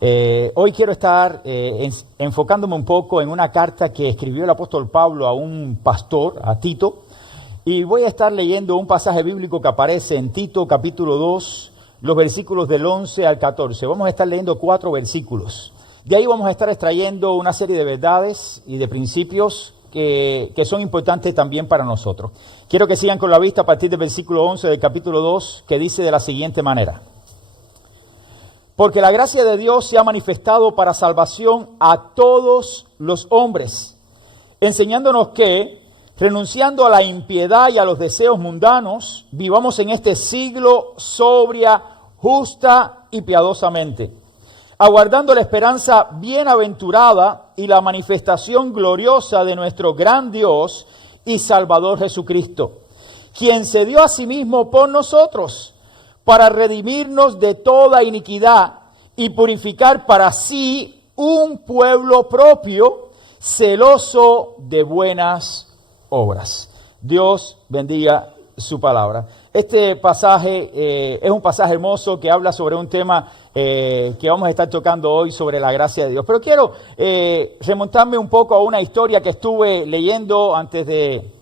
Hoy quiero estar enfocándome un poco en una carta que escribió el apóstol Pablo a un pastor, a Tito, y voy a estar leyendo un pasaje bíblico que aparece en Tito capítulo 2, los versículos del 11 al 14. Vamos a estar leyendo 4 versículos. De ahí vamos a estar extrayendo una serie de verdades y de principios que son importantes también para nosotros. Quiero que sigan con la vista a partir del versículo 11 del capítulo 2, que dice de la siguiente manera: porque la gracia de Dios se ha manifestado para salvación a todos los hombres, enseñándonos que, renunciando a la impiedad y a los deseos mundanos, vivamos en este siglo sobria, justa y piadosamente, aguardando la esperanza bienaventurada y la manifestación gloriosa de nuestro gran Dios y Salvador Jesucristo, quien se dio a sí mismo por nosotros, para redimirnos de toda iniquidad y purificar para sí un pueblo propio, celoso de buenas obras. Dios bendiga su palabra. Este pasaje es un pasaje hermoso que habla sobre un tema que vamos a estar tocando hoy, sobre la gracia de Dios. Pero quiero remontarme un poco a una historia que estuve leyendo antes de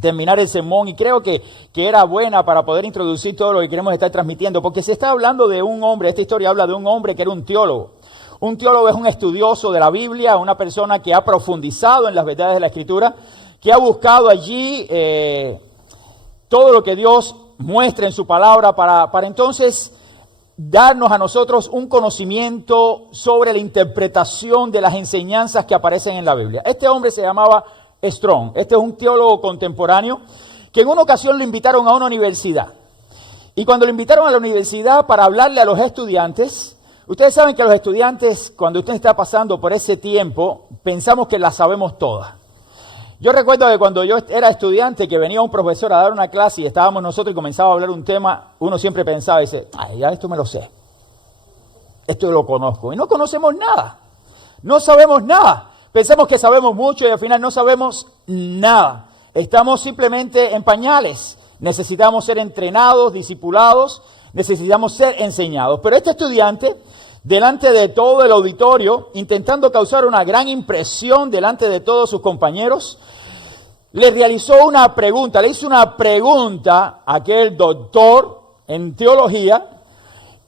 terminar el sermón, y creo que era buena para poder introducir todo lo que queremos estar transmitiendo, porque se está hablando de un hombre. Esta historia habla de un hombre que era un teólogo. Un teólogo es un estudioso de la Biblia, una persona que ha profundizado en las verdades de la Escritura, que ha buscado allí todo lo que Dios muestra en su palabra para entonces darnos a nosotros un conocimiento sobre la interpretación de las enseñanzas que aparecen en la Biblia. Este hombre se llamaba Strong. Este es un teólogo contemporáneo que en una ocasión lo invitaron a una universidad. Y cuando lo invitaron a la universidad para hablarle a los estudiantes, ustedes saben que los estudiantes, cuando usted está pasando por ese tiempo, pensamos que las sabemos todas. Yo recuerdo que cuando yo era estudiante, que venía un profesor a dar una clase y estábamos nosotros y comenzaba a hablar un tema, uno siempre pensaba y dice: ay, ya esto me lo sé, esto lo conozco. Y no conocemos nada, no sabemos nada. Pensamos que sabemos mucho y al final no sabemos nada. Estamos simplemente en pañales. Necesitamos ser entrenados, discipulados, necesitamos ser enseñados. Pero este estudiante, delante de todo el auditorio, intentando causar una gran impresión delante de todos sus compañeros, le realizó una pregunta, le hizo una pregunta a aquel doctor en teología,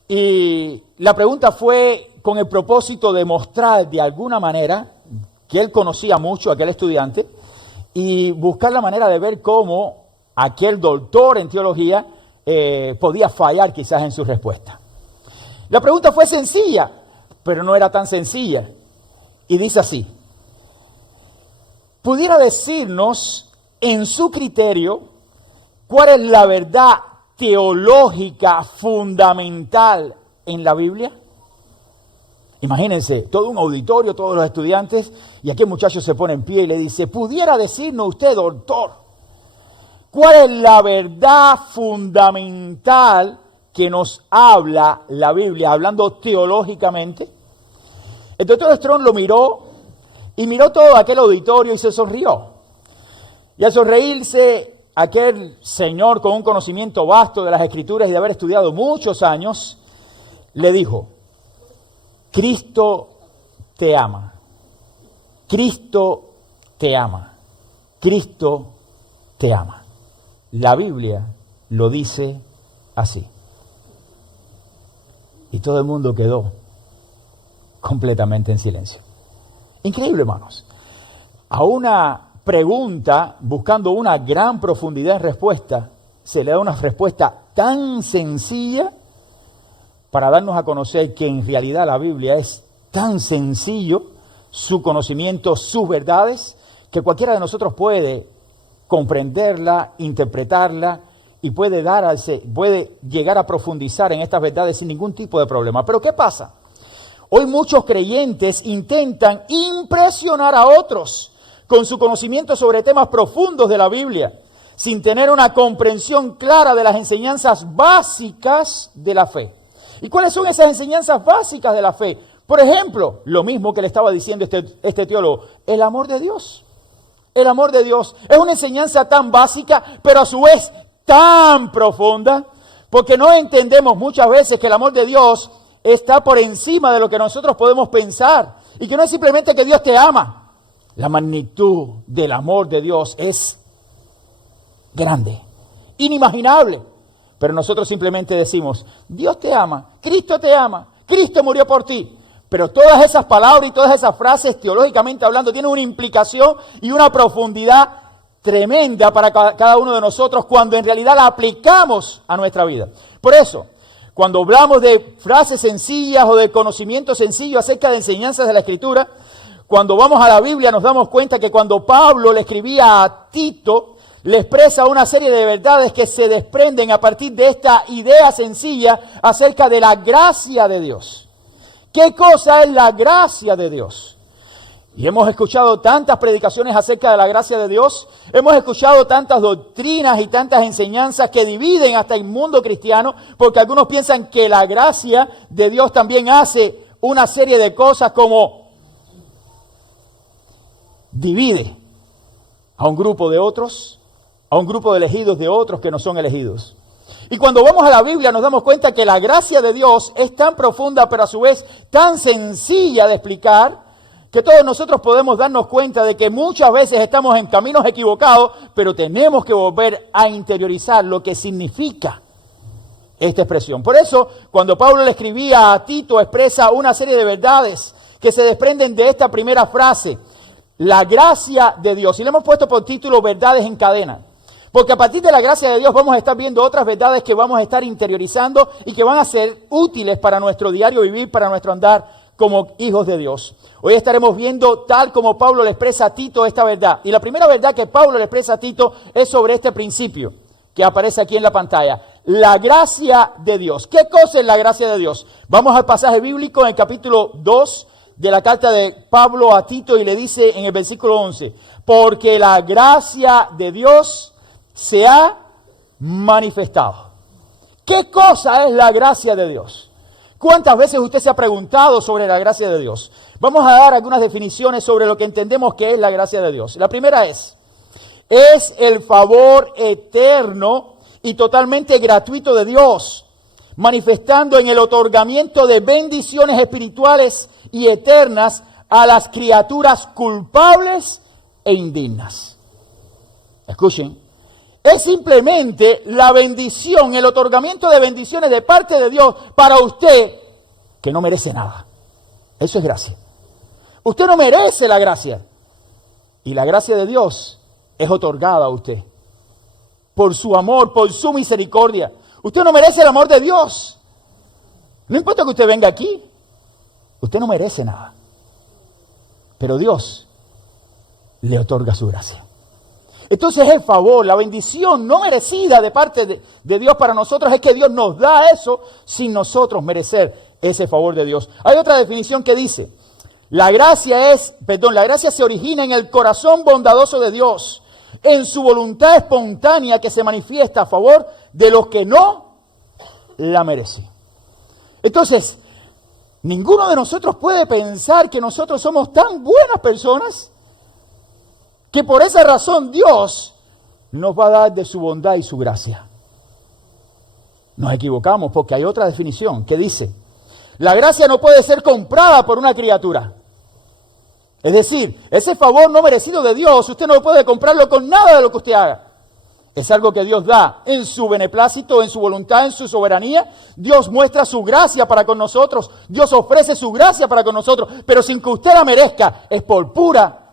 y la pregunta fue con el propósito de mostrar de alguna manera que él conocía mucho a aquel estudiante y buscar la manera de ver cómo aquel doctor en teología podía fallar quizás en su respuesta. La pregunta fue sencilla, pero no era tan sencilla. Y dice así: ¿pudiera decirnos, en su criterio, cuál es la verdad teológica fundamental en la Biblia? Imagínense, todo un auditorio, todos los estudiantes, y aquel muchacho se pone en pie y le dice: ¿pudiera decirnos usted, doctor, cuál es la verdad fundamental que nos habla la Biblia, hablando teológicamente? El doctor Strong lo miró y miró todo aquel auditorio y se sonrió. Y al sonreírse, aquel señor con un conocimiento vasto de las Escrituras y de haber estudiado muchos años, le dijo: Cristo te ama, Cristo te ama, Cristo te ama. La Biblia lo dice así. Y todo el mundo quedó completamente en silencio. Increíble, hermanos. A una pregunta, buscando una gran profundidad en respuesta, se le da una respuesta tan sencilla para darnos a conocer que en realidad la Biblia es tan sencillo, su conocimiento, sus verdades, que cualquiera de nosotros puede comprenderla, interpretarla y puede llegar a profundizar en estas verdades sin ningún tipo de problema. Pero ¿qué pasa? Hoy muchos creyentes intentan impresionar a otros con su conocimiento sobre temas profundos de la Biblia, sin tener una comprensión clara de las enseñanzas básicas de la fe. ¿Y cuáles son esas enseñanzas básicas de la fe? Por ejemplo, lo mismo que le estaba diciendo este teólogo: el amor de Dios. El amor de Dios es una enseñanza tan básica, pero a su vez tan profunda, porque no entendemos muchas veces que el amor de Dios está por encima de lo que nosotros podemos pensar. Y que no es simplemente que Dios te ama. La magnitud del amor de Dios es grande, inimaginable. Pero nosotros simplemente decimos, Dios te ama, Cristo murió por ti. Pero todas esas palabras y todas esas frases, teológicamente hablando, tienen una implicación y una profundidad tremenda para cada uno de nosotros cuando en realidad la aplicamos a nuestra vida. Por eso, cuando hablamos de frases sencillas o de conocimiento sencillo acerca de enseñanzas de la Escritura, cuando vamos a la Biblia nos damos cuenta que cuando Pablo le escribía a Tito, le expresa una serie de verdades que se desprenden a partir de esta idea sencilla acerca de la gracia de Dios. ¿Qué cosa es la gracia de Dios? Y hemos escuchado tantas predicaciones acerca de la gracia de Dios, hemos escuchado tantas doctrinas y tantas enseñanzas que dividen hasta el mundo cristiano, porque algunos piensan que la gracia de Dios también hace una serie de cosas como divide a un grupo de otros, a un grupo de elegidos de otros que no son elegidos. Y cuando vamos a la Biblia nos damos cuenta que la gracia de Dios es tan profunda, pero a su vez tan sencilla de explicar, que todos nosotros podemos darnos cuenta de que muchas veces estamos en caminos equivocados, pero tenemos que volver a interiorizar lo que significa esta expresión. Por eso, cuando Pablo le escribía a Tito, expresa una serie de verdades que se desprenden de esta primera frase, la gracia de Dios. Y le hemos puesto por título Verdades en Cadena. Porque a partir de la gracia de Dios vamos a estar viendo otras verdades que vamos a estar interiorizando y que van a ser útiles para nuestro diario vivir, para nuestro andar como hijos de Dios. Hoy estaremos viendo tal como Pablo le expresa a Tito esta verdad. Y la primera verdad que Pablo le expresa a Tito es sobre este principio que aparece aquí en la pantalla. La gracia de Dios. ¿Qué cosa es la gracia de Dios? Vamos al pasaje bíblico en el capítulo 2 de la carta de Pablo a Tito y le dice en el versículo 11, porque la gracia de Dios se ha manifestado. ¿Qué cosa es la gracia de Dios? ¿Cuántas veces usted se ha preguntado sobre la gracia de Dios? Vamos a dar algunas definiciones sobre lo que entendemos que es la gracia de Dios. La primera es el favor eterno y totalmente gratuito de Dios, manifestando en el otorgamiento de bendiciones espirituales y eternas a las criaturas culpables e indignas. Escuchen. Es simplemente la bendición, el otorgamiento de bendiciones de parte de Dios para usted que no merece nada. Eso es gracia. Usted no merece la gracia. Y la gracia de Dios es otorgada a usted. Por su amor, por su misericordia. Usted no merece el amor de Dios. No importa que usted venga aquí. Usted no merece nada. Pero Dios le otorga su gracia. Entonces el favor, la bendición no merecida de parte de Dios para nosotros es que Dios nos da eso sin nosotros merecer ese favor de Dios. Hay otra definición que dice, la gracia se origina en el corazón bondadoso de Dios, en su voluntad espontánea que se manifiesta a favor de los que no la merecen. Entonces, ninguno de nosotros puede pensar que nosotros somos tan buenas personas que por esa razón Dios nos va a dar de su bondad y su gracia. Nos equivocamos porque hay otra definición que dice, la gracia no puede ser comprada por una criatura. Es decir, ese favor no merecido de Dios, usted no puede comprarlo con nada de lo que usted haga. Es algo que Dios da en su beneplácito, en su voluntad, en su soberanía. Dios muestra su gracia para con nosotros. Dios ofrece su gracia para con nosotros, pero sin que usted la merezca, es por pura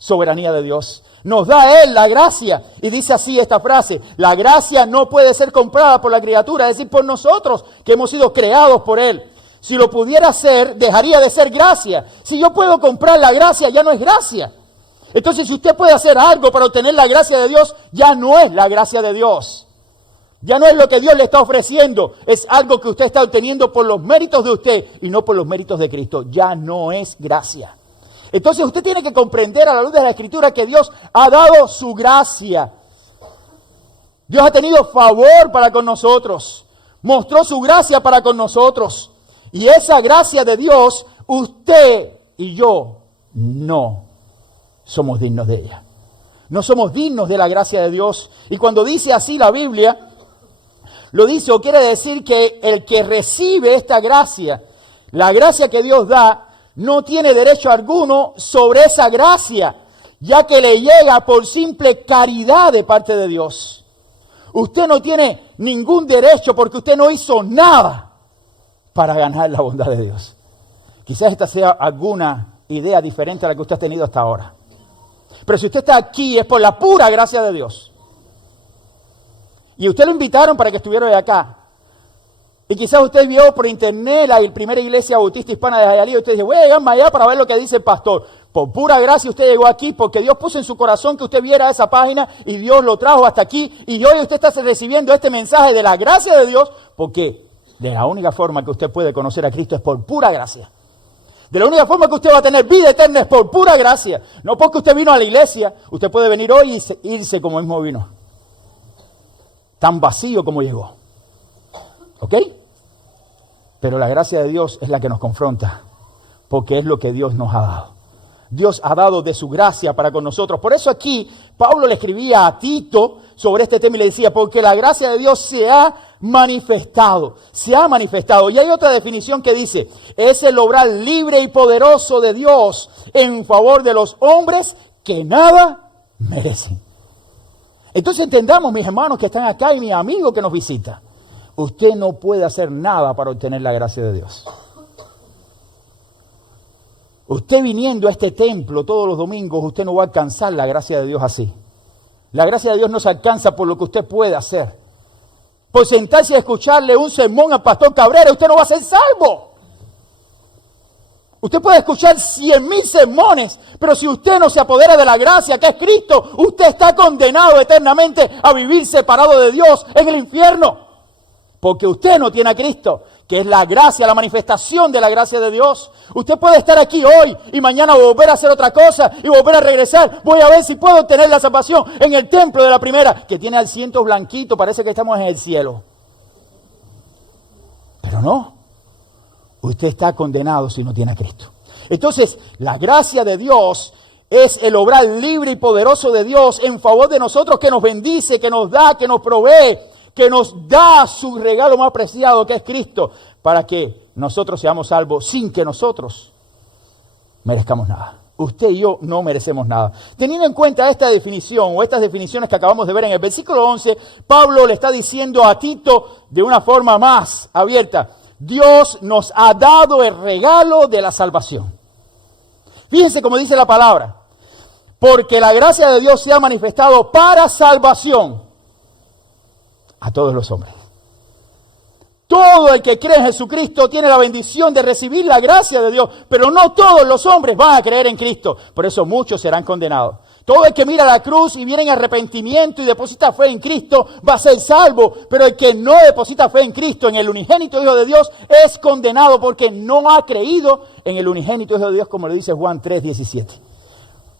soberanía de Dios. Nos da Él la gracia. Y dice así esta frase, la gracia no puede ser comprada por la criatura, es decir, por nosotros que hemos sido creados por Él. Si lo pudiera hacer, dejaría de ser gracia. Si yo puedo comprar la gracia, ya no es gracia. Entonces, si usted puede hacer algo para obtener la gracia de Dios, ya no es la gracia de Dios. Ya no es lo que Dios le está ofreciendo. Es algo que usted está obteniendo por los méritos de usted y no por los méritos de Cristo. Ya no es gracia. Entonces usted tiene que comprender a la luz de la Escritura que Dios ha dado su gracia. Dios ha tenido favor para con nosotros. Mostró su gracia para con nosotros. Y esa gracia de Dios, usted y yo no somos dignos de ella. No somos dignos de la gracia de Dios. Y cuando dice así la Biblia, lo dice o quiere decir que el que recibe esta gracia, la gracia que Dios da, no tiene derecho alguno sobre esa gracia, ya que le llega por simple caridad de parte de Dios. Usted no tiene ningún derecho porque usted no hizo nada para ganar la bondad de Dios. Quizás esta sea alguna idea diferente a la que usted ha tenido hasta ahora. Pero si usted está aquí es por la pura gracia de Dios. Y usted lo invitaron para que estuviera hoy acá. Y quizás usted vio por internet la primera iglesia bautista hispana de Hialeah y usted dice, voy a llegar más allá para ver lo que dice el pastor. Por pura gracia usted llegó aquí porque Dios puso en su corazón que usted viera esa página y Dios lo trajo hasta aquí. Y hoy usted está recibiendo este mensaje de la gracia de Dios porque de la única forma que usted puede conocer a Cristo es por pura gracia. De la única forma que usted va a tener vida eterna es por pura gracia. No porque usted vino a la iglesia, usted puede venir hoy y irse como mismo vino. Tan vacío como llegó. ¿Ok? Pero la gracia de Dios es la que nos confronta, porque es lo que Dios nos ha dado. Dios ha dado de su gracia para con nosotros. Por eso aquí Pablo le escribía a Tito sobre este tema y le decía, porque la gracia de Dios se ha manifestado. Se ha manifestado. Y hay otra definición que dice, es el obrar libre y poderoso de Dios en favor de los hombres que nada merecen. Entonces entendamos, mis hermanos que están acá y mis amigos que nos visitan. Usted no puede hacer nada para obtener la gracia de Dios. Usted viniendo a este templo todos los domingos, usted no va a alcanzar la gracia de Dios así. La gracia de Dios no se alcanza por lo que usted puede hacer. Por sentarse a escucharle un sermón al pastor Cabrera, usted no va a ser salvo. Usted puede escuchar 100,000 sermones, pero si usted no se apodera de la gracia que es Cristo, usted está condenado eternamente a vivir separado de Dios en el infierno. Porque usted no tiene a Cristo, que es la gracia, la manifestación de la gracia de Dios. Usted puede estar aquí hoy y mañana volver a hacer otra cosa y volver a regresar. Voy a ver si puedo obtener la salvación en el templo de la primera, que tiene asientos blanquitos, parece que estamos en el cielo. Pero no, usted está condenado si no tiene a Cristo. Entonces, la gracia de Dios es el obrar libre y poderoso de Dios en favor de nosotros, que nos bendice, que nos da, que nos provee, que nos da su regalo más preciado que es Cristo, para que nosotros seamos salvos sin que nosotros merezcamos nada. Usted y yo no merecemos nada. Teniendo en cuenta esta definición o estas definiciones que acabamos de ver en el versículo 11, Pablo le está diciendo a Tito de una forma más abierta, Dios nos ha dado el regalo de la salvación. Fíjense cómo dice la palabra, porque la gracia de Dios se ha manifestado para salvación a todos los hombres. Todo el que cree en Jesucristo tiene la bendición de recibir la gracia de Dios, pero no todos los hombres van a creer en Cristo. Por eso muchos serán condenados. Todo el que mira la cruz y viene en arrepentimiento y deposita fe en Cristo va a ser salvo, pero el que no deposita fe en Cristo, en el unigénito Hijo de Dios, es condenado porque no ha creído en el unigénito Hijo de Dios, como le dice Juan 3:17.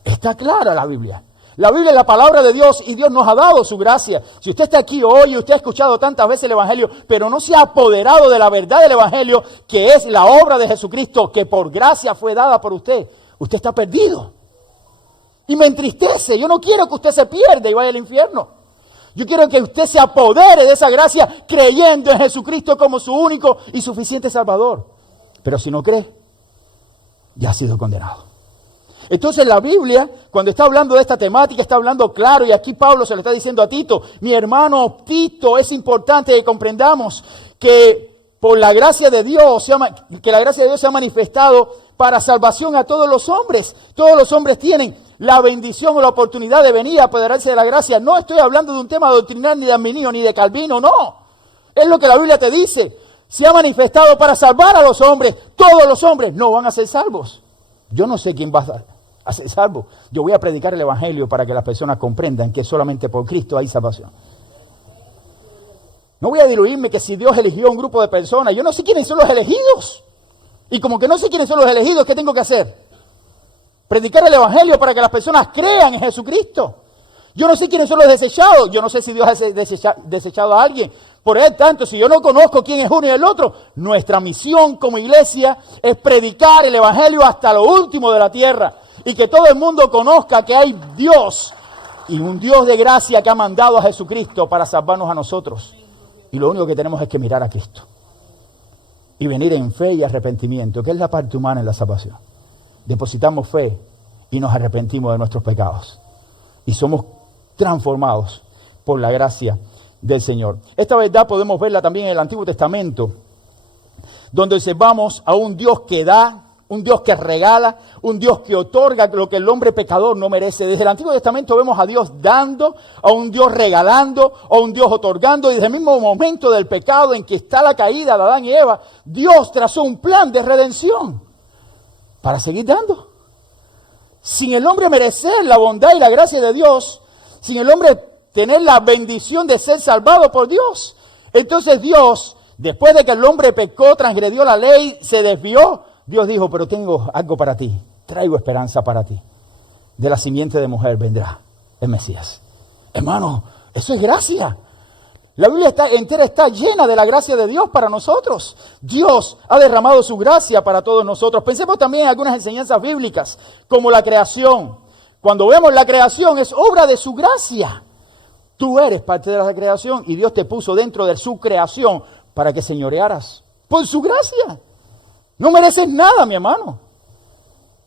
Está clara la Biblia. La Biblia es la palabra de Dios y Dios nos ha dado su gracia. Si usted está aquí hoy y usted ha escuchado tantas veces el Evangelio, pero no se ha apoderado de la verdad del Evangelio, que es la obra de Jesucristo, que por gracia fue dada por usted, usted está perdido. Y me entristece. Yo no quiero que usted se pierda y vaya al infierno. Yo quiero que usted se apodere de esa gracia creyendo en Jesucristo como su único y suficiente Salvador. Pero si no cree, ya ha sido condenado. Entonces la Biblia, cuando está hablando de esta temática, está hablando claro, y aquí Pablo se le está diciendo a Tito, mi hermano Tito, es importante que comprendamos que por la gracia de Dios, que la gracia de Dios se ha manifestado para salvación a todos los hombres. Todos los hombres tienen la bendición o la oportunidad de venir a apoderarse de la gracia. No estoy hablando de un tema doctrinal ni de Arminio ni de Calvino, no. Es lo que la Biblia te dice. Se ha manifestado para salvar a los hombres. Todos los hombres no van a ser salvos. Yo no sé quién va a ser salvo. Yo voy a predicar el Evangelio para que las personas comprendan que solamente por Cristo hay salvación. No voy a diluirme que si Dios eligió a un grupo de personas, yo no sé quiénes son los elegidos. Y como que no sé quiénes son los elegidos, ¿qué tengo que hacer? Predicar el Evangelio para que las personas crean en Jesucristo. Yo no sé quiénes son los desechados. Yo no sé si Dios ha desechado a alguien. Por el tanto, si yo no conozco quién es uno y el otro, nuestra misión como iglesia es predicar el Evangelio hasta lo último de la tierra. Y que todo el mundo conozca que hay Dios y un Dios de gracia que ha mandado a Jesucristo para salvarnos a nosotros. Y lo único que tenemos es que mirar a Cristo. Y venir en fe y arrepentimiento, que es la parte humana en la salvación. Depositamos fe y nos arrepentimos de nuestros pecados. Y somos transformados por la gracia del Señor. Esta verdad podemos verla también en el Antiguo Testamento, donde observamos a un Dios que da, un Dios que regala, un Dios que otorga lo que el hombre pecador no merece. Desde el Antiguo Testamento vemos a Dios dando, a un Dios regalando, a un Dios otorgando. Y desde el mismo momento del pecado en que está la caída de Adán y Eva, Dios trazó un plan de redención para seguir dando. Sin el hombre merecer la bondad y la gracia de Dios, sin el hombre tener la bendición de ser salvado por Dios. Entonces Dios, después de que el hombre pecó, transgredió la ley, se desvió, Dios dijo, pero tengo algo para ti, traigo esperanza para ti. De la simiente de mujer vendrá el Mesías. Hermano, eso es gracia. La Biblia entera está llena de la gracia de Dios para nosotros. Dios ha derramado su gracia para todos nosotros. Pensemos también en algunas enseñanzas bíblicas, como la creación. Cuando vemos la creación es obra de su gracia. Tú eres parte de la creación y Dios te puso dentro de su creación para que señorearas por su gracia. No mereces nada, mi hermano.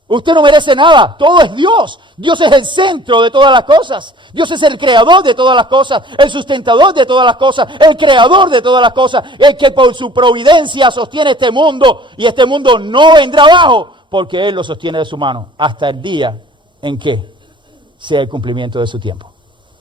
Usted no merece nada. Todo es Dios. Dios es el centro de todas las cosas. Dios es el creador de todas las cosas, el sustentador de todas las cosas, el creador de todas las cosas, el que por su providencia sostiene este mundo y este mundo no vendrá abajo porque Él lo sostiene de su mano hasta el día en que sea el cumplimiento de su tiempo,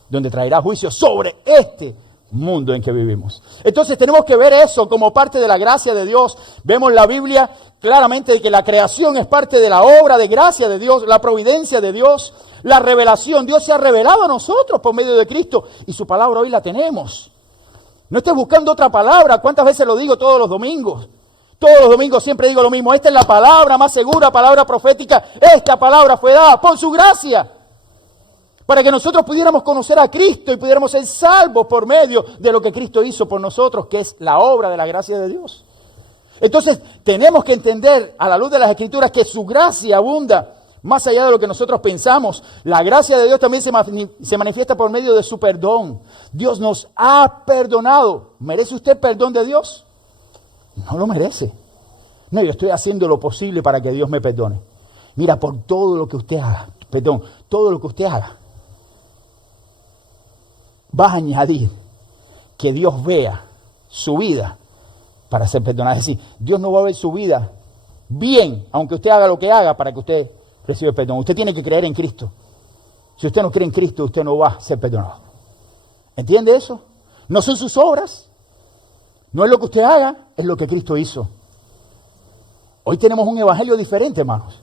donde traerá juicio sobre este mundo en que vivimos. Entonces tenemos que ver eso como parte de la gracia de Dios. Vemos en la Biblia claramente que la creación es parte de la obra de gracia de Dios, la providencia de Dios, la revelación. Dios se ha revelado a nosotros por medio de Cristo y su palabra hoy la tenemos. No estés buscando otra palabra. ¿Cuántas veces lo digo todos los domingos? Todos los domingos siempre digo lo mismo. Esta es la palabra más segura, palabra profética. Esta palabra fue dada por su gracia, para que nosotros pudiéramos conocer a Cristo y pudiéramos ser salvos por medio de lo que Cristo hizo por nosotros, que es la obra de la gracia de Dios. Entonces, tenemos que entender a la luz de las Escrituras que su gracia abunda más allá de lo que nosotros pensamos. La gracia de Dios también se manifiesta por medio de su perdón. Dios nos ha perdonado. ¿Merece usted perdón de Dios? No lo merece. No, yo estoy haciendo lo posible para que Dios me perdone. Mira, por todo lo que usted haga, todo lo que usted haga, va a añadir que Dios vea su vida para ser perdonado. Es decir, Dios no va a ver su vida bien, aunque usted haga lo que haga, para que usted reciba el perdón. Usted tiene que creer en Cristo. Si usted no cree en Cristo, usted no va a ser perdonado. ¿Entiende eso? No son sus obras, no es lo que usted haga, es lo que Cristo hizo. Hoy tenemos un evangelio diferente, hermanos.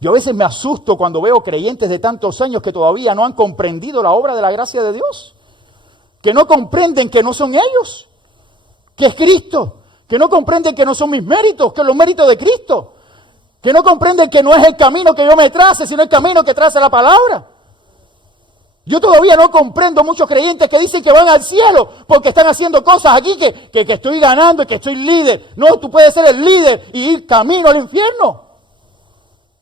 Yo a veces me asusto cuando veo creyentes de tantos años que todavía no han comprendido la obra de la gracia de Dios, que no comprenden que no son ellos, que es Cristo, que no comprenden que no son mis méritos, que es los méritos de Cristo, que no comprenden que no es el camino que yo me trace, sino el camino que traza la palabra. Yo todavía no comprendo muchos creyentes que dicen que van al cielo porque están haciendo cosas aquí que estoy ganando y que estoy líder. No, tú puedes ser el líder y ir camino al infierno.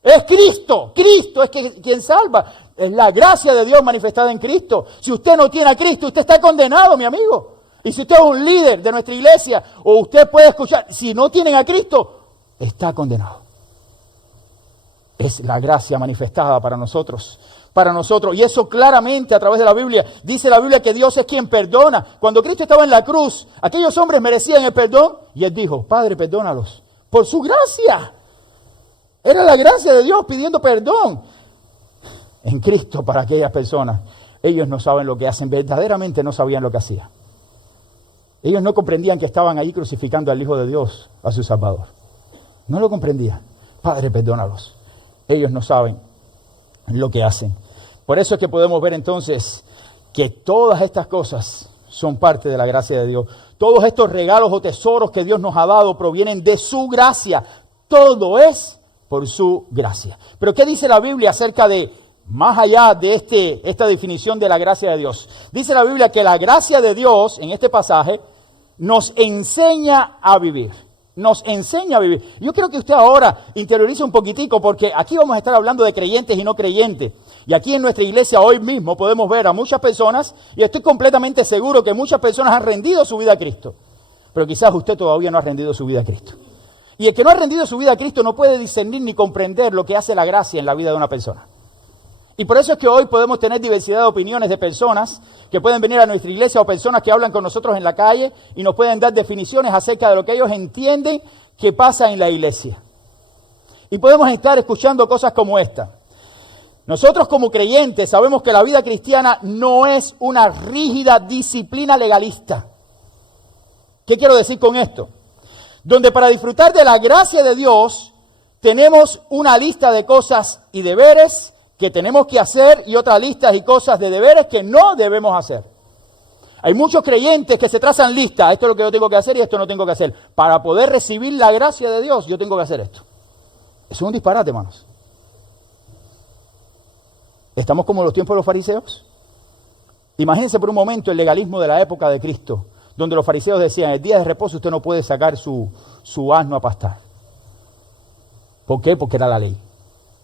Es Cristo es quien salva. Es la gracia de Dios manifestada en Cristo. Si usted no tiene a Cristo, usted está condenado, mi amigo. Y si usted es un líder de nuestra iglesia, o usted puede escuchar, si no tienen a Cristo, está condenado. Es la gracia manifestada para nosotros. Y eso claramente a través de la Biblia. Dice la Biblia que Dios es quien perdona. Cuando Cristo estaba en la cruz, aquellos hombres merecían el perdón. Y Él dijo, Padre, perdónalos. Por su gracia. Era la gracia de Dios pidiendo perdón en Cristo para aquellas personas. Ellos no saben lo que hacen, verdaderamente no sabían lo que hacían. Ellos no comprendían que estaban ahí crucificando al Hijo de Dios, a su Salvador. No lo comprendían. Padre, perdónalos. Ellos no saben lo que hacen. Por eso es que podemos ver entonces que todas estas cosas son parte de la gracia de Dios. Todos estos regalos o tesoros que Dios nos ha dado provienen de su gracia. Todo es por su gracia. Pero ¿qué dice la Biblia acerca de, más allá de esta definición de la gracia de Dios? Dice la Biblia que la gracia de Dios, en este pasaje, nos enseña a vivir. Nos enseña a vivir. Yo quiero que usted ahora interiorice un poquitico, porque aquí vamos a estar hablando de creyentes y no creyentes. Y aquí en nuestra iglesia hoy mismo podemos ver a muchas personas, y estoy completamente seguro que muchas personas han rendido su vida a Cristo. Pero quizás usted todavía no ha rendido su vida a Cristo. Y el que no ha rendido su vida a Cristo no puede discernir ni comprender lo que hace la gracia en la vida de una persona. Y por eso es que hoy podemos tener diversidad de opiniones de personas que pueden venir a nuestra iglesia o personas que hablan con nosotros en la calle y nos pueden dar definiciones acerca de lo que ellos entienden que pasa en la iglesia. Y podemos estar escuchando cosas como esta. Nosotros como creyentes sabemos que la vida cristiana no es una rígida disciplina legalista. ¿Qué quiero decir con esto? Donde para disfrutar de la gracia de Dios tenemos una lista de cosas y deberes que tenemos que hacer y otras listas y cosas de deberes que no debemos hacer. Hay muchos creyentes que se trazan listas, esto es lo que yo tengo que hacer y esto no tengo que hacer. Para poder recibir la gracia de Dios yo tengo que hacer esto. Eso es un disparate, hermanos. ¿Estamos como en los tiempos de los fariseos? Imagínense por un momento el legalismo de la época de Cristo, donde los fariseos decían, el día de reposo usted no puede sacar su asno a pastar. ¿Por qué? Porque era la ley.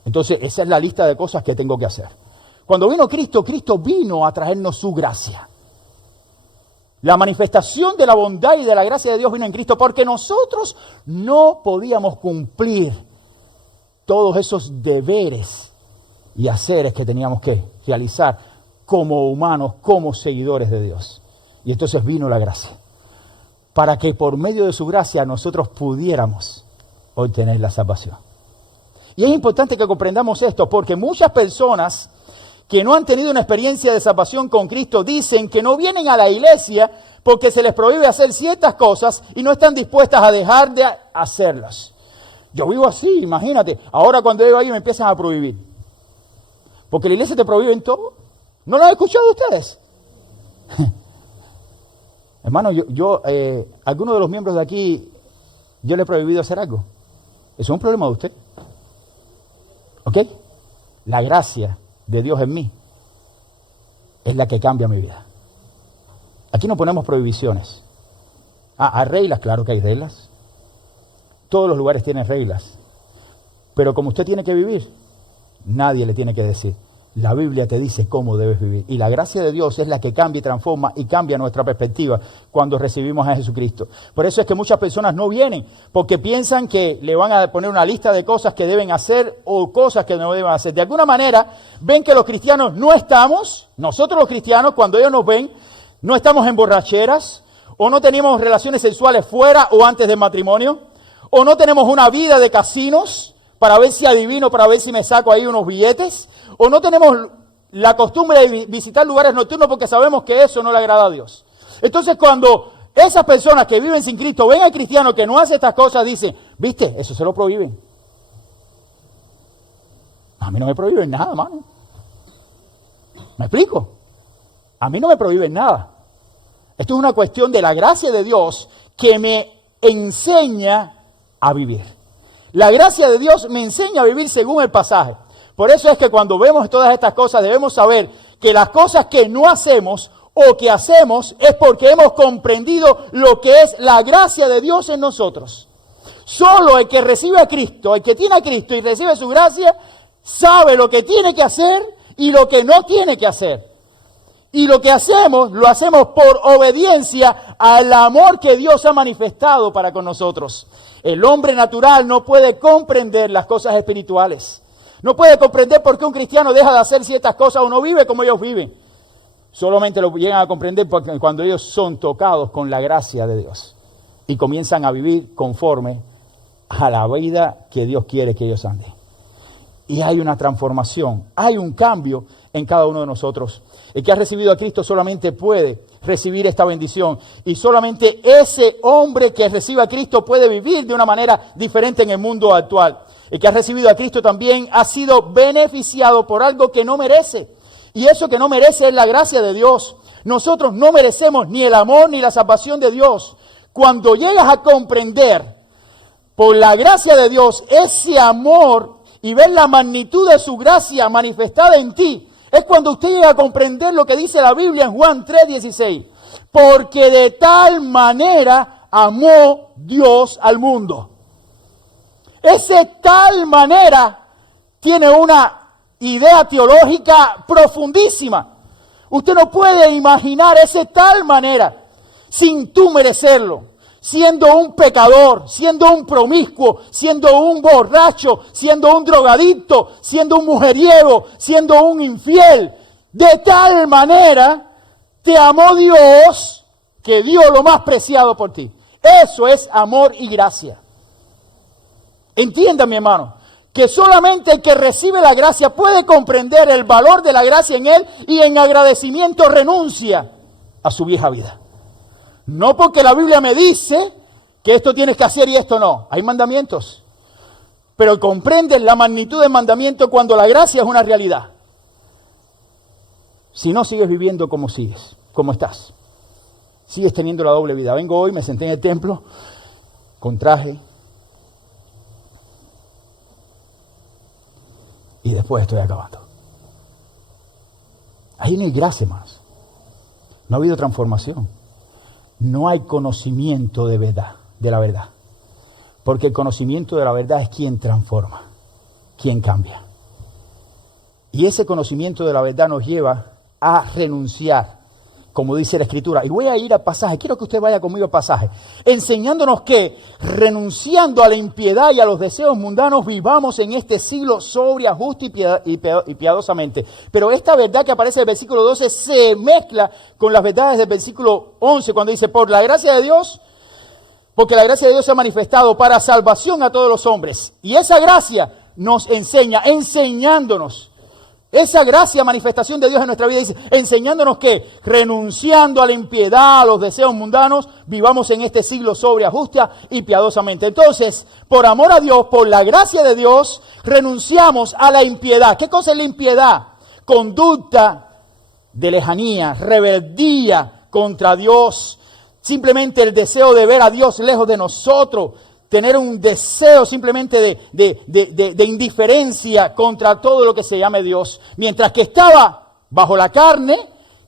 Entonces, esa es la lista de cosas que tengo que hacer. Cuando vino Cristo, Cristo vino a traernos su gracia. La manifestación de la bondad y de la gracia de Dios vino en Cristo porque nosotros no podíamos cumplir todos esos deberes y haceres que teníamos que realizar como humanos, como seguidores de Dios. Y entonces vino la gracia, para que por medio de su gracia nosotros pudiéramos obtener la salvación. Y es importante que comprendamos esto, porque muchas personas que no han tenido una experiencia de salvación con Cristo dicen que no vienen a la iglesia porque se les prohíbe hacer ciertas cosas y no están dispuestas a dejar de hacerlas. Yo vivo así, imagínate. Ahora cuando llego ahí me empiezan a prohibir. Porque la iglesia te prohíbe en todo. ¿No lo han escuchado ustedes? Hermano, alguno de los miembros de aquí, yo le he prohibido hacer algo. Eso es un problema de usted. ¿Ok? La gracia de Dios en mí es la que cambia mi vida. Aquí no ponemos prohibiciones. ¿Hay reglas? Claro que hay reglas. Todos los lugares tienen reglas. Pero como usted tiene que vivir, nadie le tiene que decir. La Biblia te dice cómo debes vivir. Y la gracia de Dios es la que cambia y transforma y cambia nuestra perspectiva cuando recibimos a Jesucristo. Por eso es que muchas personas no vienen, porque piensan que le van a poner una lista de cosas que deben hacer o cosas que no deben hacer. De alguna manera, ven que los cristianos no estamos, nosotros los cristianos, cuando ellos nos ven, no estamos en borracheras, o no tenemos relaciones sexuales fuera o antes del matrimonio, o no tenemos una vida de casinos para ver si adivino, para ver si me saco ahí unos billetes, o no tenemos la costumbre de visitar lugares nocturnos porque sabemos que eso no le agrada a Dios. Entonces cuando esas personas que viven sin Cristo ven al cristiano que no hace estas cosas, dicen, ¿viste? Eso se lo prohíben. A mí no me prohíben nada, hermano. ¿Me explico? A mí no me prohíben nada. Esto es una cuestión de la gracia de Dios que me enseña a vivir. La gracia de Dios me enseña a vivir según el pasaje. Por eso es que cuando vemos todas estas cosas debemos saber que las cosas que no hacemos o que hacemos es porque hemos comprendido lo que es la gracia de Dios en nosotros. Solo el que recibe a Cristo, el que tiene a Cristo y recibe su gracia, sabe lo que tiene que hacer y lo que no tiene que hacer. Y lo que hacemos, lo hacemos por obediencia al amor que Dios ha manifestado para con nosotros. El hombre natural no puede comprender las cosas espirituales. No puede comprender por qué un cristiano deja de hacer ciertas cosas o no vive como ellos viven. Solamente lo llegan a comprender cuando ellos son tocados con la gracia de Dios y comienzan a vivir conforme a la vida que Dios quiere que ellos anden. Y hay una transformación, hay un cambio en cada uno de nosotros. El que ha recibido a Cristo solamente puede recibir esta bendición. Y solamente ese hombre que recibe a Cristo puede vivir de una manera diferente en el mundo actual. El que ha recibido a Cristo también ha sido beneficiado por algo que no merece. Y eso que no merece es la gracia de Dios. Nosotros no merecemos ni el amor ni la salvación de Dios. Cuando llegas a comprender por la gracia de Dios ese amor y ver la magnitud de su gracia manifestada en ti, es cuando usted llega a comprender lo que dice la Biblia en Juan 3:16. Porque de tal manera amó Dios al mundo. Ese tal manera tiene una idea teológica profundísima. Usted no puede imaginar esa tal manera sin tú merecerlo. Siendo un pecador, siendo un promiscuo, siendo un borracho, siendo un drogadicto, siendo un mujeriego, siendo un infiel. De tal manera te amó Dios que dio lo más preciado por ti. Eso es amor y gracia. Entienda, mi hermano, que solamente el que recibe la gracia puede comprender el valor de la gracia en él y en agradecimiento renuncia a su vieja vida. No porque la Biblia me dice que esto tienes que hacer y esto no. Hay mandamientos. Pero comprendes la magnitud del mandamiento cuando la gracia es una realidad. Si no, sigues viviendo como sigues, como estás. Sigues teniendo la doble vida. Vengo hoy, me senté en el templo con traje. Y después estoy acabando. Ahí no hay gracia más. No ha habido transformación. No hay conocimiento de verdad, de la verdad. Porque el conocimiento de la verdad es quien transforma, quien cambia. Y ese conocimiento de la verdad nos lleva a renunciar, como dice la Escritura. Y voy a ir al pasaje, quiero que usted vaya conmigo al pasaje, enseñándonos que renunciando a la impiedad y a los deseos mundanos, vivamos en este siglo sobria, justa y piadosamente. Pero esta verdad que aparece en el versículo 12 se mezcla con las verdades del versículo 11, cuando dice, por la gracia de Dios, porque la gracia de Dios se ha manifestado para salvación a todos los hombres. Y esa gracia nos enseña, enseñándonos. Esa gracia, manifestación de Dios en nuestra vida, dice, enseñándonos que renunciando a la impiedad, a los deseos mundanos, vivamos en este siglo sobria, justa y piadosamente. Entonces, por amor a Dios, por la gracia de Dios, renunciamos a la impiedad. ¿Qué cosa es la impiedad? Conducta de lejanía, rebeldía contra Dios, simplemente el deseo de ver a Dios lejos de nosotros, tener un deseo simplemente de indiferencia contra todo lo que se llame Dios. Mientras que estaba bajo la carne,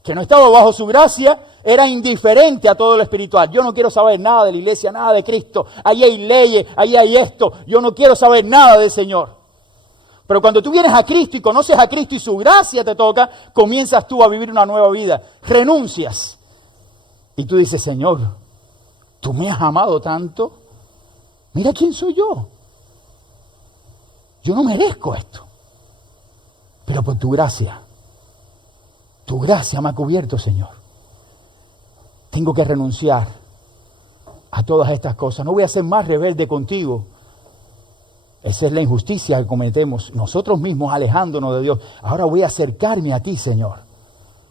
que no estaba bajo su gracia, era indiferente a todo lo espiritual. Yo no quiero saber nada de la iglesia, nada de Cristo. Ahí hay leyes, ahí hay esto. Yo no quiero saber nada del Señor. Pero cuando tú vienes a Cristo y conoces a Cristo y su gracia te toca, comienzas tú a vivir una nueva vida. Renuncias. Y tú dices, Señor, tú me has amado tanto. Mira quién soy yo. Yo no merezco esto. Pero por tu gracia me ha cubierto, Señor. Tengo que renunciar a todas estas cosas. No voy a ser más rebelde contigo. Esa es la injusticia que cometemos nosotros mismos alejándonos de Dios. Ahora voy a acercarme a ti, Señor.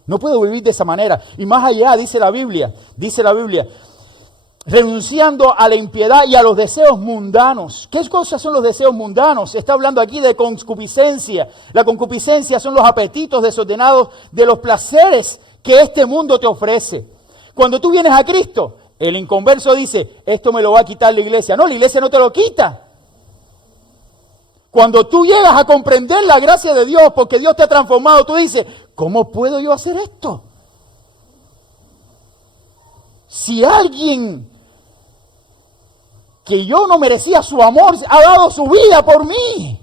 No puedo vivir de esa manera. Y más allá, dice la Biblia, renunciando a la impiedad y a los deseos mundanos. ¿Qué cosas son los deseos mundanos? Está hablando aquí de concupiscencia. La concupiscencia son los apetitos desordenados de los placeres que este mundo te ofrece. Cuando tú vienes a Cristo, el inconverso dice, esto me lo va a quitar la iglesia. No, la iglesia no te lo quita. Cuando tú llegas a comprender la gracia de Dios, porque Dios te ha transformado, tú dices, ¿cómo puedo yo hacer esto? Si alguien que yo no merecía su amor, ha dado su vida por mí.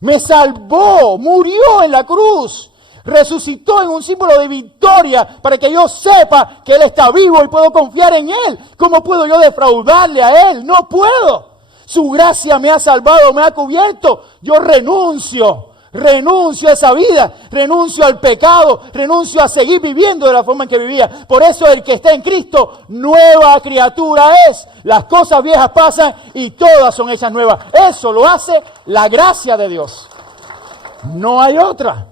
Me salvó, murió en la cruz, resucitó en un símbolo de victoria para que yo sepa que Él está vivo y puedo confiar en Él. ¿Cómo puedo yo defraudarle a Él? No puedo. Su gracia me ha salvado, me ha cubierto. Yo renuncio a esa vida, renuncio al pecado, renuncio a seguir viviendo de la forma en que vivía. Por eso el que está en Cristo, nueva criatura es. Las cosas viejas pasan y todas son hechas nuevas. Eso lo hace la gracia de Dios. No hay otra.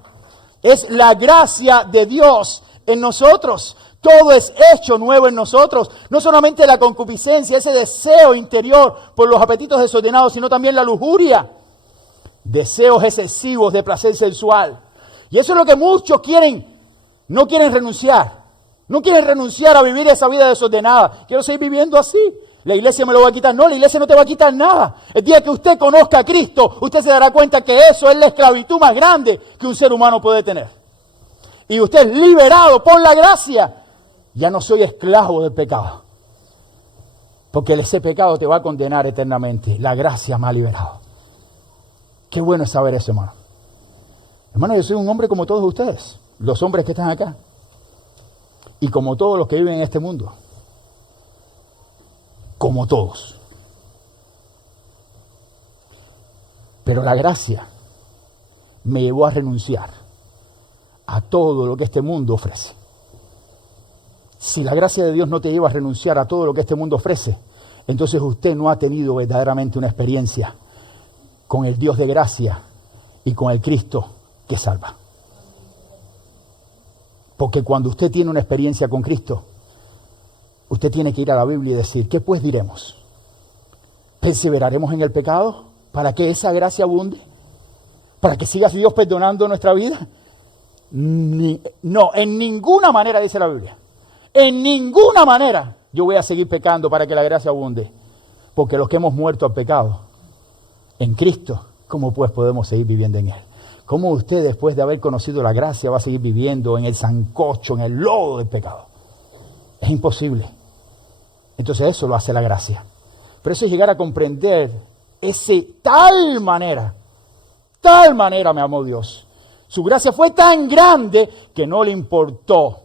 Es la gracia de Dios en nosotros. Todo es hecho nuevo en nosotros. No solamente la concupiscencia, ese deseo interior por los apetitos desordenados, sino también la lujuria. Deseos excesivos de placer sexual. Y eso es lo que muchos quieren. No quieren renunciar. No quieren renunciar a vivir esa vida desordenada. Quiero seguir viviendo así. La iglesia me lo va a quitar. No, la iglesia no te va a quitar nada. El día que usted conozca a Cristo, usted se dará cuenta que eso es la esclavitud más grande que un ser humano puede tener. Y usted es liberado por la gracia. Ya no soy esclavo del pecado. Porque ese pecado te va a condenar eternamente. La gracia me ha liberado. Qué bueno es saber eso, hermano. Hermano, yo soy un hombre como todos ustedes, los hombres que están acá, y como todos los que viven en este mundo, como todos. Pero la gracia me llevó a renunciar a todo lo que este mundo ofrece. Si la gracia de Dios no te lleva a renunciar a todo lo que este mundo ofrece, entonces usted no ha tenido verdaderamente una experiencia con el Dios de gracia y con el Cristo que salva. Porque cuando usted tiene una experiencia con Cristo, usted tiene que ir a la Biblia y decir, ¿qué pues diremos? ¿Perseveraremos en el pecado para que esa gracia abunde? ¿Para que siga Dios perdonando nuestra vida? No, en ninguna manera, dice la Biblia. En ninguna manera yo voy a seguir pecando para que la gracia abunde. Porque los que hemos muerto al pecado en Cristo, ¿cómo pues podemos seguir viviendo en Él? ¿Cómo usted, después de haber conocido la gracia, va a seguir viviendo en el sancocho, en el lodo del pecado? Es imposible. Entonces eso lo hace la gracia. Pero eso es llegar a comprender tal manera me amó Dios. Su gracia fue tan grande que no le importó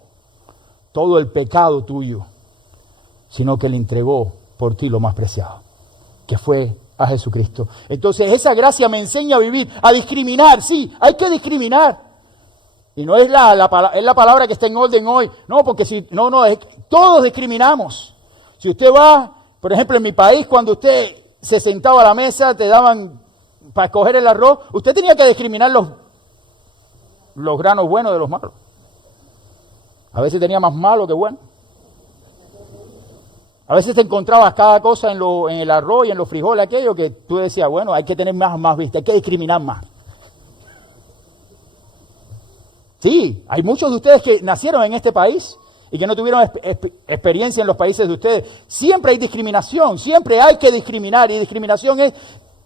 todo el pecado tuyo, sino que le entregó por ti lo más preciado, que fue a Jesucristo. Entonces esa gracia me enseña a vivir, a discriminar. Sí, hay que discriminar. Y no es la palabra que está en orden hoy. No, porque todos discriminamos. Si usted va, por ejemplo, en mi país, cuando usted se sentaba a la mesa, te daban para escoger el arroz, usted tenía que discriminar los granos buenos de los malos. A veces tenía más malo que bueno. A veces te encontrabas cada cosa en el arroz y en los frijoles, aquello que tú decías, bueno, hay que tener más vista, hay que discriminar más. Sí, hay muchos de ustedes que nacieron en este país y que no tuvieron experiencia en los países de ustedes. Siempre hay discriminación, siempre hay que discriminar, y discriminación es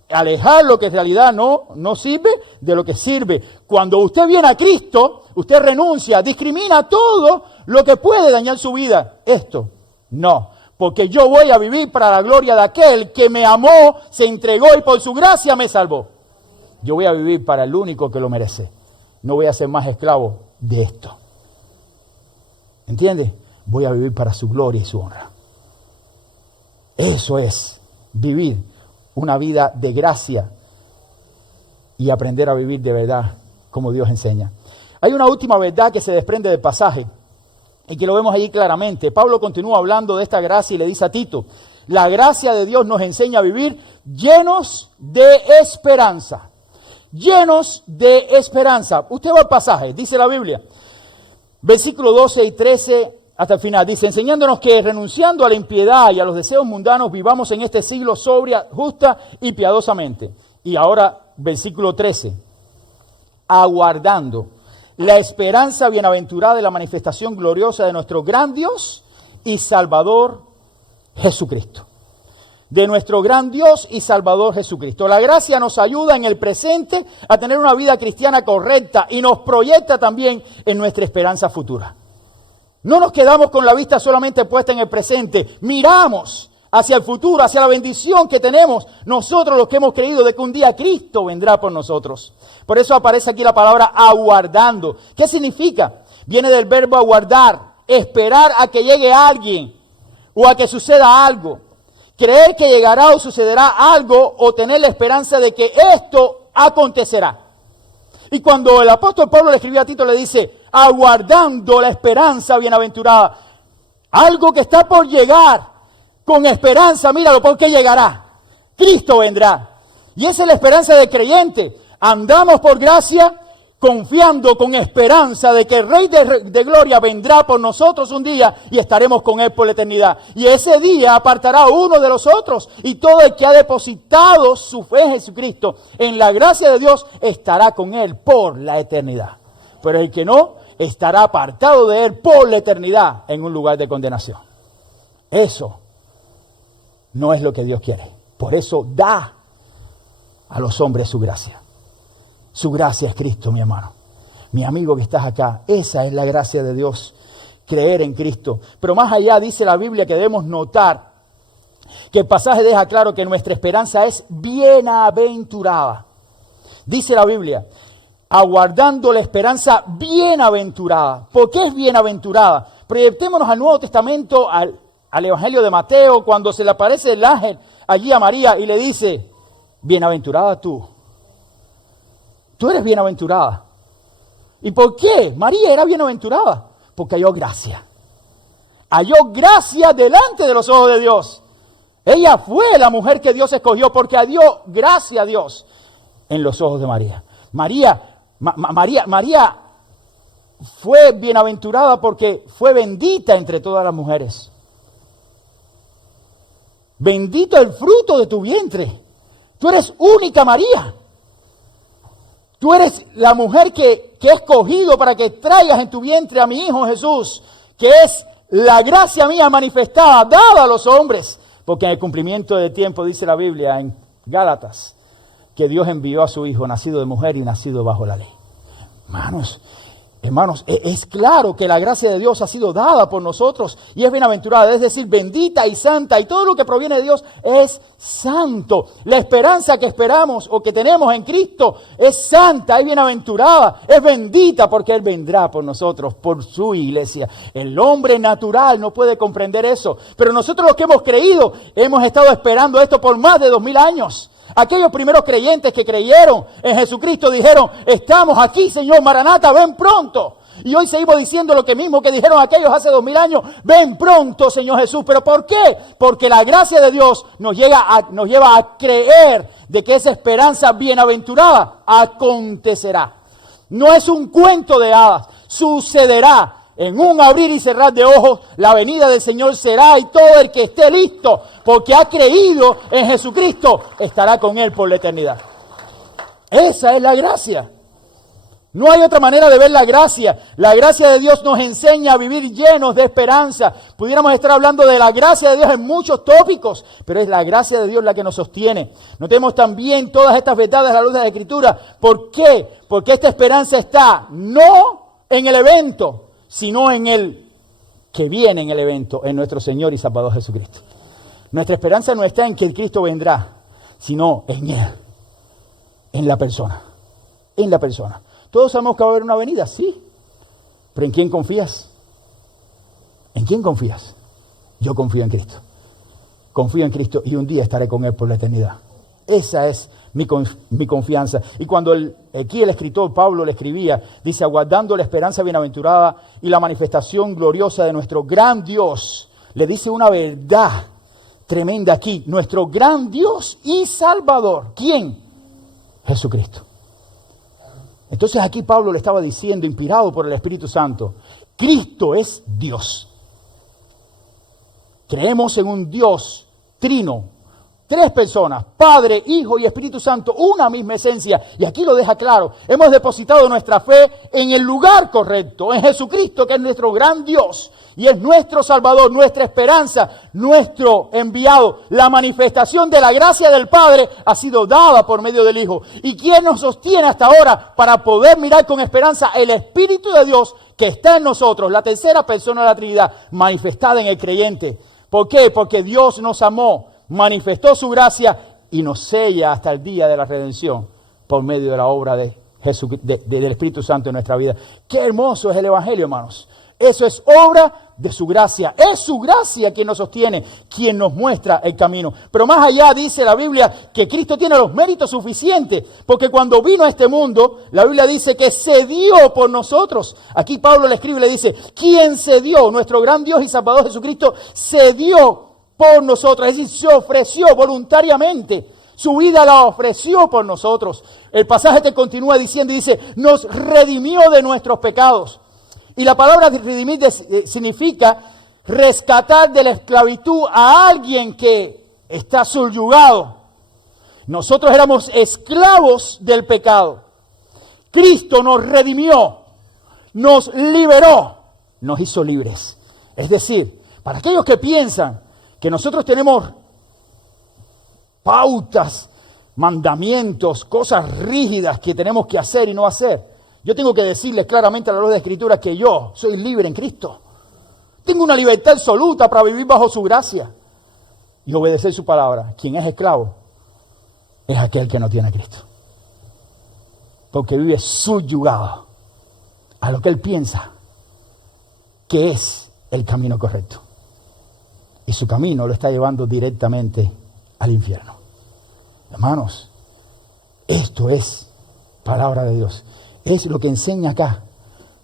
alejar lo que en realidad no sirve de lo que sirve. Cuando usted viene a Cristo, usted renuncia, discrimina todo lo que puede dañar su vida. Esto, no. Porque yo voy a vivir para la gloria de aquel que me amó, se entregó y por su gracia me salvó. Yo voy a vivir para el único que lo merece. No voy a ser más esclavo de esto. ¿Entiende? Voy a vivir para su gloria y su honra. Eso es vivir una vida de gracia y aprender a vivir de verdad como Dios enseña. Hay una última verdad que se desprende del pasaje y que lo vemos ahí claramente. Pablo continúa hablando de esta gracia y le dice a Tito, la gracia de Dios nos enseña a vivir llenos de esperanza. Llenos de esperanza. Usted va al pasaje, dice la Biblia, versículo 12 y 13 hasta el final. Dice, enseñándonos que renunciando a la impiedad y a los deseos mundanos vivamos en este siglo sobria, justa y piadosamente. Y ahora, versículo 13, aguardando la esperanza bienaventurada de la manifestación gloriosa de nuestro gran Dios y Salvador Jesucristo. De nuestro gran Dios y Salvador Jesucristo. La gracia nos ayuda en el presente a tener una vida cristiana correcta y nos proyecta también en nuestra esperanza futura. No nos quedamos con la vista solamente puesta en el presente, miramos hacia el futuro, hacia la bendición que tenemos nosotros los que hemos creído de que un día Cristo vendrá por nosotros. Por eso aparece aquí la palabra aguardando. ¿Qué significa? Viene del verbo aguardar, esperar a que llegue alguien o a que suceda algo. Creer que llegará o sucederá algo o tener la esperanza de que esto acontecerá. Y cuando el apóstol Pablo le escribió a Tito, le dice, aguardando la esperanza bienaventurada. Algo que está por llegar, con esperanza, míralo, porque llegará. Cristo vendrá. Y esa es la esperanza del creyente. Andamos por gracia, confiando con esperanza de que el Rey de Gloria vendrá por nosotros un día y estaremos con Él por la eternidad. Y ese día apartará a uno de los otros y todo el que ha depositado su fe en Jesucristo, en la gracia de Dios, estará con Él por la eternidad. Pero el que no, estará apartado de Él por la eternidad en un lugar de condenación. Eso no es lo que Dios quiere. Por eso da a los hombres su gracia. Su gracia es Cristo, mi hermano. Mi amigo que estás acá, esa es la gracia de Dios, creer en Cristo. Pero más allá dice la Biblia que debemos notar que el pasaje deja claro que nuestra esperanza es bienaventurada. Dice la Biblia, aguardando la esperanza bienaventurada. ¿Por qué es bienaventurada? Proyectémonos al Nuevo Testamento, al Evangelio de Mateo, cuando se le aparece el ángel allí a María y le dice, bienaventurada tú. Tú eres bienaventurada. ¿Y por qué? María era bienaventurada. Porque halló gracia. Halló gracia delante de los ojos de Dios. Ella fue la mujer que Dios escogió porque halló gracia a Dios en los ojos de María. María fue bienaventurada porque fue bendita entre todas las mujeres. Bendito el fruto de tu vientre. Tú eres única, María. Tú eres la mujer que he escogido para que traigas en tu vientre a mi Hijo Jesús, que es la gracia mía manifestada, dada a los hombres. Porque en el cumplimiento del tiempo, dice la Biblia en Gálatas, que Dios envió a su Hijo, nacido de mujer y nacido bajo la ley. Hermanos, es claro que la gracia de Dios ha sido dada por nosotros y es bienaventurada, es decir, bendita y santa, y todo lo que proviene de Dios es santo. La esperanza que esperamos o que tenemos en Cristo es santa, es bienaventurada, es bendita porque Él vendrá por nosotros, por su iglesia. El hombre natural no puede comprender eso, pero nosotros los que hemos creído hemos estado esperando esto por más de 2000 años. Aquellos primeros creyentes que creyeron en Jesucristo dijeron, estamos aquí, Señor, Maranata, ven pronto. Y hoy seguimos diciendo lo que mismo que dijeron aquellos hace 2000 años, ven pronto, Señor Jesús. ¿Pero por qué? Porque la gracia de Dios nos lleva a creer de que esa esperanza bienaventurada acontecerá. No es un cuento de hadas, sucederá. En un abrir y cerrar de ojos, la venida del Señor será, y todo el que esté listo, porque ha creído en Jesucristo, estará con Él por la eternidad. Esa es la gracia. No hay otra manera de ver la gracia. La gracia de Dios nos enseña a vivir llenos de esperanza. Pudiéramos estar hablando de la gracia de Dios en muchos tópicos, pero es la gracia de Dios la que nos sostiene. Notemos también todas estas verdades a la luz de la Escritura. ¿Por qué? Porque esta esperanza está no en el evento, sino en el que viene en el evento, en nuestro Señor y Salvador Jesucristo. Nuestra esperanza no está en que el Cristo vendrá, sino en Él, en la persona, en la persona. Todos sabemos que va a haber una venida, sí, pero ¿en quién confías? ¿En quién confías? Yo confío en Cristo. Confío en Cristo y un día estaré con Él por la eternidad. Esa es mi confianza. Y cuando aquí el escritor Pablo le escribía, dice, aguardando la esperanza bienaventurada y la manifestación gloriosa de nuestro gran Dios, le dice una verdad tremenda aquí. Nuestro gran Dios y Salvador. ¿Quién? Jesucristo. Entonces aquí Pablo le estaba diciendo, inspirado por el Espíritu Santo, Cristo es Dios. Creemos en un Dios trino. 3 personas, Padre, Hijo y Espíritu Santo, una misma esencia. Y aquí lo deja claro. Hemos depositado nuestra fe en el lugar correcto, en Jesucristo, que es nuestro gran Dios. Y es nuestro Salvador, nuestra esperanza, nuestro enviado. La manifestación de la gracia del Padre ha sido dada por medio del Hijo. ¿Y quién nos sostiene hasta ahora para poder mirar con esperanza? El Espíritu de Dios que está en nosotros, la tercera persona de la Trinidad, manifestada en el creyente. ¿Por qué? Porque Dios nos amó, manifestó su gracia y nos sella hasta el día de la redención por medio de la obra de del Espíritu Santo en nuestra vida. Qué hermoso es el Evangelio, hermanos. Eso es obra de su gracia. Es su gracia quien nos sostiene, quien nos muestra el camino. Pero más allá dice la Biblia que Cristo tiene los méritos suficientes, porque cuando vino a este mundo, la Biblia dice que se dio por nosotros. Aquí Pablo le escribe y le dice, ¿quién se dio? Nuestro gran Dios y Salvador Jesucristo se dio por nosotros, es decir, se ofreció voluntariamente. Su vida la ofreció por nosotros. El pasaje te continúa diciendo y dice, nos redimió de nuestros pecados. Y la palabra redimir significa rescatar de la esclavitud a alguien que está subyugado. Nosotros éramos esclavos del pecado. Cristo nos redimió, nos liberó, nos hizo libres. Es decir, para aquellos que piensan que nosotros tenemos pautas, mandamientos, cosas rígidas que tenemos que hacer y no hacer, yo tengo que decirles claramente a la luz de la Escritura que yo soy libre en Cristo. Tengo una libertad absoluta para vivir bajo su gracia y obedecer su palabra. Quien es esclavo es aquel que no tiene a Cristo. porque vive subyugado a lo que él piensa que es el camino correcto. Y su camino lo está llevando directamente al infierno. Hermanos, esto es palabra de Dios. Es lo que enseña acá.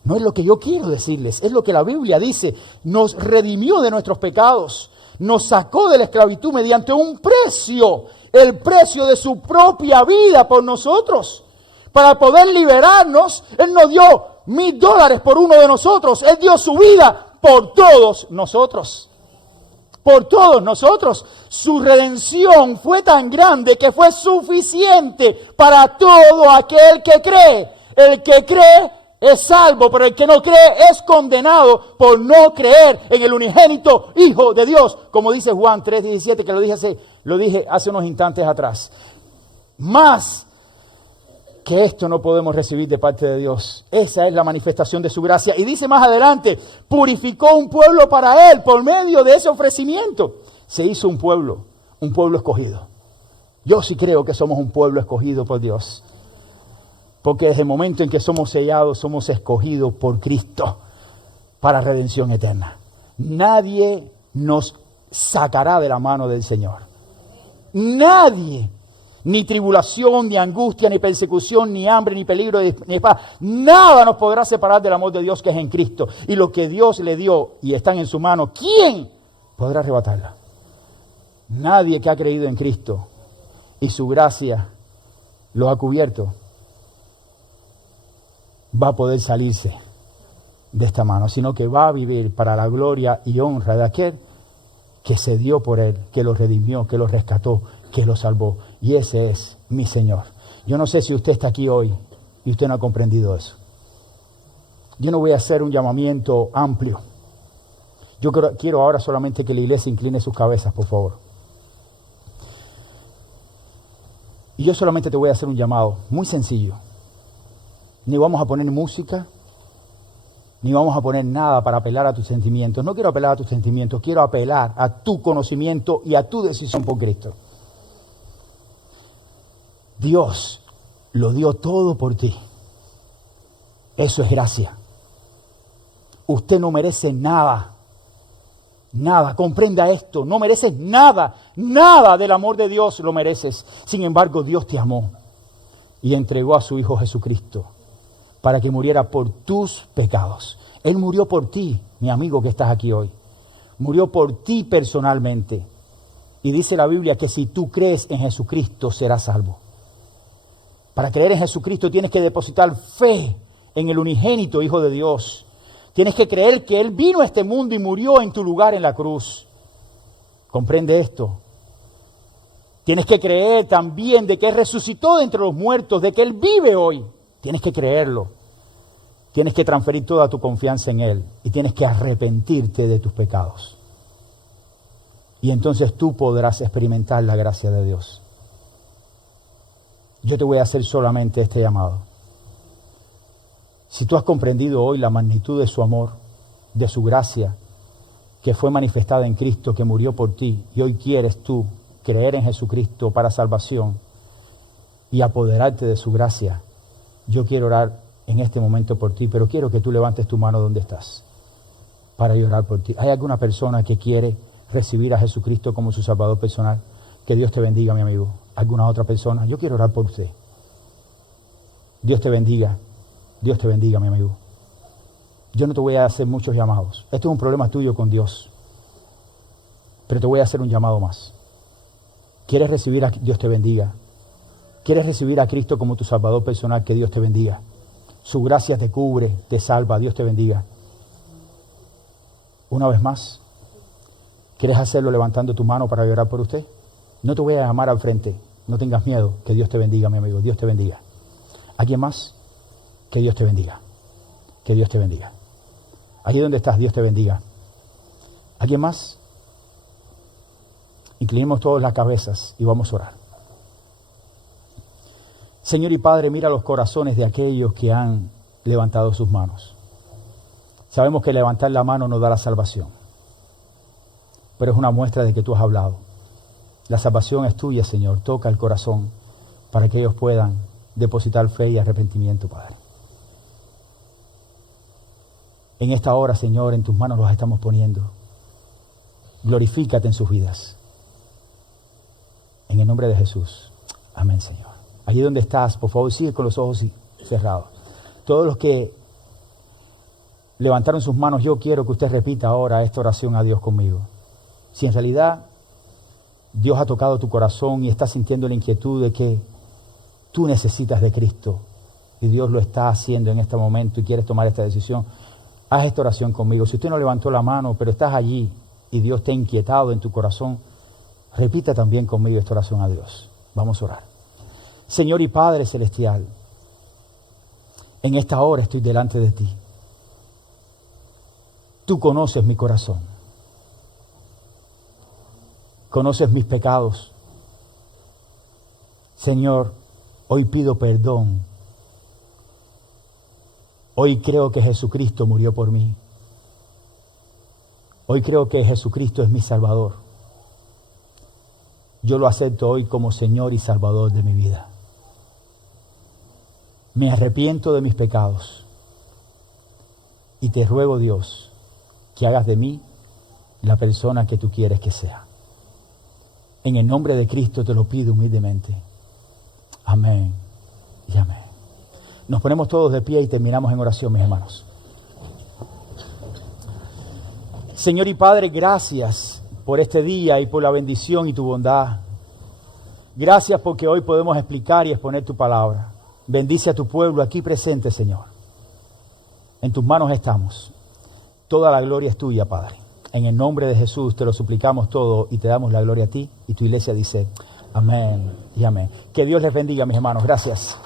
No es lo que yo quiero decirles, es lo que la Biblia dice. Nos redimió de nuestros pecados, nos sacó de la esclavitud mediante un precio, el precio de su propia vida por nosotros. Para poder liberarnos, Él nos dio $1,000 por uno de nosotros. Él dio su vida por todos nosotros. Por todos nosotros. Su redención fue tan grande que fue suficiente para todo aquel que cree. El que cree es salvo, pero el que no cree es condenado por no creer en el unigénito Hijo de Dios. Como dice Juan 3:17, que lo dije hace unos instantes atrás. Más que esto no podemos recibir de parte de Dios. Esa es la manifestación de su gracia. Y dice más adelante, purificó un pueblo para Él por medio de ese ofrecimiento. Se hizo un pueblo escogido. Yo sí creo que somos un pueblo escogido por Dios. Porque desde el momento en que somos sellados, somos escogidos por Cristo para redención eterna. Nadie nos sacará de la mano del Señor. Nadie. Ni tribulación, ni angustia, ni persecución, ni hambre, ni peligro, ni espada. Nada nos podrá separar del amor de Dios que es en Cristo. Y lo que Dios le dio y están en su mano, ¿quién podrá arrebatarla? Nadie que ha creído en Cristo y su gracia lo ha cubierto va a poder salirse de esta mano, sino que va a vivir para la gloria y honra de aquel que se dio por él, que lo redimió, que lo rescató, que lo salvó. Y ese es mi Señor. Yo no sé si usted está aquí hoy y usted no ha comprendido eso. Yo no voy a hacer un llamamiento amplio. Yo quiero ahora solamente que la iglesia incline sus cabezas, por favor. Y yo solamente te voy a hacer un llamado muy sencillo. Ni vamos a poner música, ni vamos a poner nada para apelar a tus sentimientos. No quiero apelar a tus sentimientos, quiero apelar a tu conocimiento y a tu decisión por Cristo. Dios lo dio todo por ti. Eso es gracia. Usted no merece nada. Nada, comprenda esto. No mereces nada. Nada del amor de Dios lo mereces. Sin embargo, Dios te amó y entregó a su Hijo Jesucristo para que muriera por tus pecados. Él murió por ti, mi amigo que estás aquí hoy. Murió por ti personalmente. Y dice la Biblia que si tú crees en Jesucristo, serás salvo. Para creer en Jesucristo tienes que depositar fe en el unigénito Hijo de Dios. Tienes que creer que Él vino a este mundo y murió en tu lugar en la cruz. ¿Comprende esto? Tienes que creer también de que Él resucitó de entre los muertos, de que Él vive hoy. Tienes que creerlo. Tienes que transferir toda tu confianza en Él y tienes que arrepentirte de tus pecados. Y entonces tú podrás experimentar la gracia de Dios. Yo te voy a hacer solamente este llamado. Si tú has comprendido hoy la magnitud de su amor, de su gracia, que fue manifestada en Cristo, que murió por ti, y hoy quieres tú creer en Jesucristo para salvación y apoderarte de su gracia, yo quiero orar en este momento por ti, pero quiero que tú levantes tu mano donde estás para orar por ti. ¿Hay alguna persona que quiere recibir a Jesucristo como su Salvador personal? Que Dios te bendiga, mi amigo. ¿Alguna otra persona? Yo quiero orar por usted. Dios te bendiga. Dios te bendiga, mi amigo. Yo no te voy a hacer muchos llamados. Esto es un problema tuyo con Dios. Pero te voy a hacer un llamado más. ¿Quieres recibir a Dios te bendiga? ¿Quieres recibir a Cristo como tu Salvador personal? Que Dios te bendiga. Su gracia te cubre, te salva. Dios te bendiga. Una vez más. ¿Quieres hacerlo levantando tu mano para orar por usted? No te voy a llamar al frente. No tengas miedo. Que Dios te bendiga, mi amigo. Dios te bendiga. ¿Alguien más? Que Dios te bendiga. Que Dios te bendiga. Allí donde estás, Dios te bendiga. ¿Alguien más? Inclinemos todas las cabezas y vamos a orar. Señor y Padre, mira los corazones de aquellos que han levantado sus manos. Sabemos que levantar la mano no da la salvación, pero es una muestra de que tú has hablado. La salvación es tuya, Señor. Toca el corazón para que ellos puedan depositar fe y arrepentimiento, Padre. En esta hora, Señor, en tus manos los estamos poniendo. Glorifícate en sus vidas. En el nombre de Jesús. Amén, Señor. Allí donde estás, por favor, sigue con los ojos cerrados. Todos los que levantaron sus manos, yo quiero que usted repita ahora esta oración a Dios conmigo. Si en realidad Dios ha tocado tu corazón y estás sintiendo la inquietud de que tú necesitas de Cristo y Dios lo está haciendo en este momento y quieres tomar esta decisión, haz esta oración conmigo. Si usted no levantó la mano, pero estás allí y Dios te ha inquietado en tu corazón, repita también conmigo esta oración a Dios. Vamos a orar. Señor y Padre Celestial, en esta hora estoy delante de ti. Tú conoces mi corazón. Conoces mis pecados. Señor, hoy pido perdón. Hoy creo que Jesucristo murió por mí. Hoy creo que Jesucristo es mi Salvador. Yo lo acepto hoy como Señor y Salvador de mi vida. Me arrepiento de mis pecados. Y te ruego, Dios, que hagas de mí la persona que tú quieres que sea. En el nombre de Cristo te lo pido humildemente. Amén y amén. Nos ponemos todos de pie y terminamos en oración, mis hermanos. Señor y Padre, gracias por este día y por la bendición y tu bondad. Gracias porque hoy podemos explicar y exponer tu palabra. Bendice a tu pueblo aquí presente, Señor. En tus manos estamos. Toda la gloria es tuya, Padre. En el nombre de Jesús te lo suplicamos todo y te damos la gloria a ti. Y tu iglesia dice, amén y amén. Que Dios les bendiga, mis hermanos. Gracias.